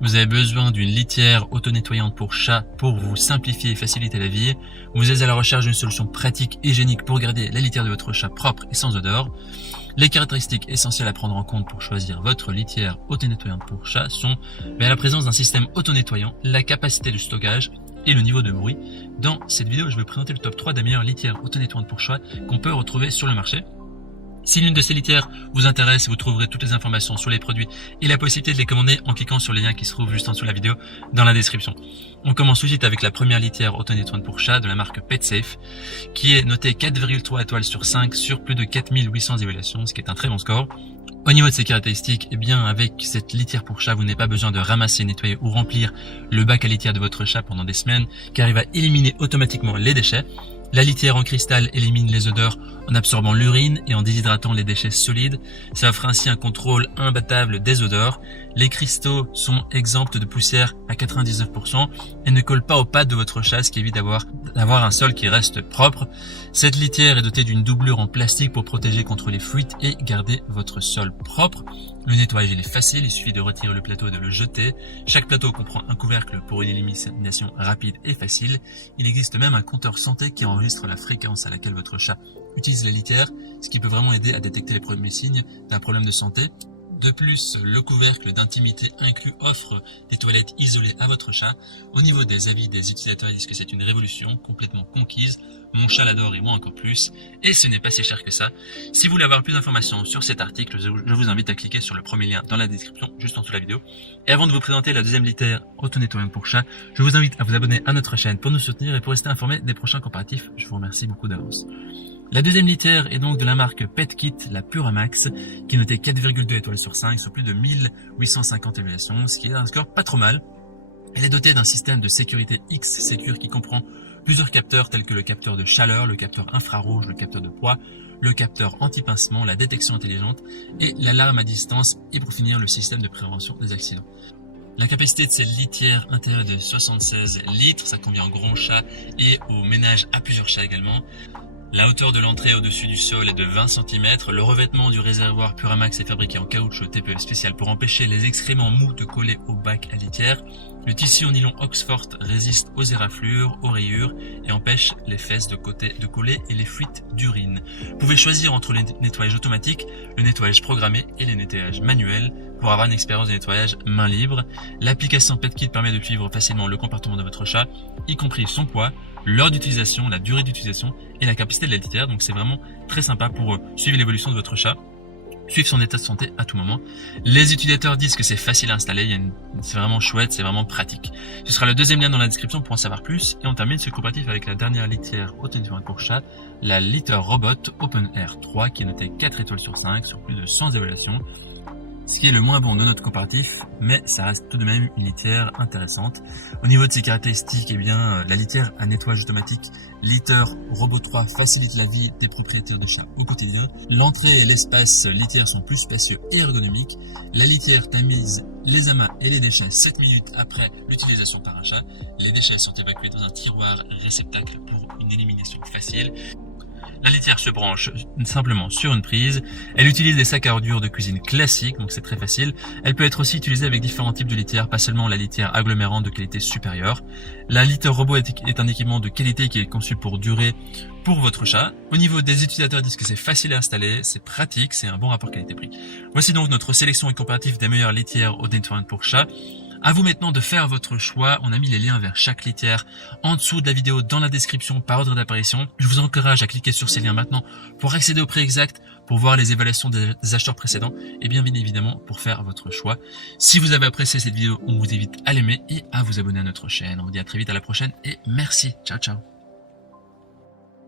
Vous avez besoin d'une litière auto-nettoyante pour chat pour vous simplifier et faciliter la vie. Vous êtes à la recherche d'une solution pratique et hygiénique pour garder la litière de votre chat propre et sans odeur. Les caractéristiques essentielles à prendre en compte pour choisir votre litière auto-nettoyante pour chat sont la présence d'un système auto-nettoyant, la capacité de stockage et le niveau de bruit. Dans cette vidéo, je vais présenter le top 3 des meilleures litières auto-nettoyantes pour chat qu'on peut retrouver sur le marché. Si l'une de ces litières vous intéresse, vous trouverez toutes les informations sur les produits et la possibilité de les commander en cliquant sur les liens qui se trouvent juste en dessous de la vidéo dans la description. On commence tout de suite avec la première litière auto-nettoyante pour chat de la marque PetSafe, qui est notée 4,3 étoiles sur 5 sur plus de 4800 évaluations, ce qui est un très bon score. Au niveau de ses caractéristiques, avec cette litière pour chat, vous n'avez pas besoin de ramasser, nettoyer ou remplir le bac à litière de votre chat pendant des semaines, car il va éliminer automatiquement les déchets. La litière en cristal élimine les odeurs en absorbant l'urine et en déshydratant les déchets solides. Ça offre ainsi un contrôle imbattable des odeurs. Les cristaux sont exempts de poussière à 99% et ne collent pas aux pattes de votre chat, ce qui évite d'avoir un sol qui reste propre. Cette litière est dotée d'une doublure en plastique pour protéger contre les fuites et garder votre sol propre. Le nettoyage est facile, il suffit de retirer le plateau et de le jeter. Chaque plateau comprend un couvercle pour une élimination rapide et facile. Il existe même un compteur santé qui enregistre la fréquence à laquelle votre chat utilise la litière, ce qui peut vraiment aider à détecter les premiers signes d'un problème de santé. De plus, le couvercle d'intimité inclus offre des toilettes isolées à votre chat. Au niveau des avis des utilisateurs, ils disent que c'est une révolution complètement conquise. Mon chat l'adore et moi encore plus. Et ce n'est pas si cher que ça. Si vous voulez avoir plus d'informations sur cet article, je vous invite à cliquer sur le premier lien dans la description, juste en dessous de la vidéo. Et avant de vous présenter la deuxième litière auto-nettoyante pour chat, je vous invite à vous abonner à notre chaîne pour nous soutenir et pour rester informé des prochains comparatifs. Je vous remercie beaucoup d'avance. La deuxième litière est donc de la marque PetKit, la Puramax, qui est notée 4,2 étoiles sur 5 sur plus de 1850 évaluations, ce qui est un score pas trop mal. Elle est dotée d'un système de sécurité X-Secure qui comprend plusieurs capteurs tels que le capteur de chaleur, le capteur infrarouge, le capteur de poids, le capteur anti-pincement, la détection intelligente et l'alarme à distance et pour finir le système de prévention des accidents. La capacité de cette litière intérieure est de 76 litres, ça convient aux grands chats et aux ménages à plusieurs chats également. La hauteur de l'entrée au-dessus du sol est de 20 cm. Le revêtement du réservoir Puramax est fabriqué en caoutchouc TPE spécial pour empêcher les excréments mous de coller au bac à litière. Le tissu en nylon Oxford résiste aux éraflures, aux rayures et empêche les fesses de coller et les fuites d'urine. Vous pouvez choisir entre le nettoyage automatique, le nettoyage programmé et les nettoyages manuels pour avoir une expérience de nettoyage main libre. L'application PetKit permet de suivre facilement le comportement de votre chat, y compris son poids, l'heure d'utilisation, la durée d'utilisation et la capacité de la litière. Donc c'est vraiment très sympa pour suivre l'évolution de votre chat, suivre son état de santé à tout moment. Les utilisateurs disent que c'est facile à installer, c'est vraiment chouette, c'est vraiment pratique. Ce sera le deuxième lien dans la description pour en savoir plus. Et on termine ce comparatif avec la dernière litière auto-nettoyante pour chat, la Litter Robot Open Air 3 qui est notée 4 étoiles sur 5 sur plus de 100 évaluations. Ce qui est le moins bon de notre comparatif, mais ça reste tout de même une litière intéressante. Au niveau de ses caractéristiques, la litière à nettoyage automatique Litter Robot 3 facilite la vie des propriétaires de chats au quotidien. L'entrée et l'espace litière sont plus spacieux et ergonomiques. La litière tamise les amas et les déchets 7 minutes après l'utilisation par un chat. Les déchets sont évacués dans un tiroir réceptacle pour une élimination facile. La litière se branche simplement sur une prise. Elle utilise des sacs à ordures de cuisine classiques, donc c'est très facile. Elle peut être aussi utilisée avec différents types de litières, pas seulement la litière agglomérante de qualité supérieure. La Litter Robot est un équipement de qualité qui est conçu pour durer pour votre chat. Au niveau des utilisateurs, ils disent que c'est facile à installer, c'est pratique, c'est un bon rapport qualité-prix. Voici donc notre sélection et comparatif des meilleures litières auto-nettoyantes pour chat. À vous maintenant de faire votre choix. On a mis les liens vers chaque litière en dessous de la vidéo dans la description par ordre d'apparition. Je vous encourage à cliquer sur ces liens maintenant pour accéder au prix exact, pour voir les évaluations des acheteurs précédents et bien évidemment pour faire votre choix. Si vous avez apprécié cette vidéo, on vous invite à l'aimer et à vous abonner à notre chaîne. On vous dit à très vite à la prochaine et merci. Ciao ciao.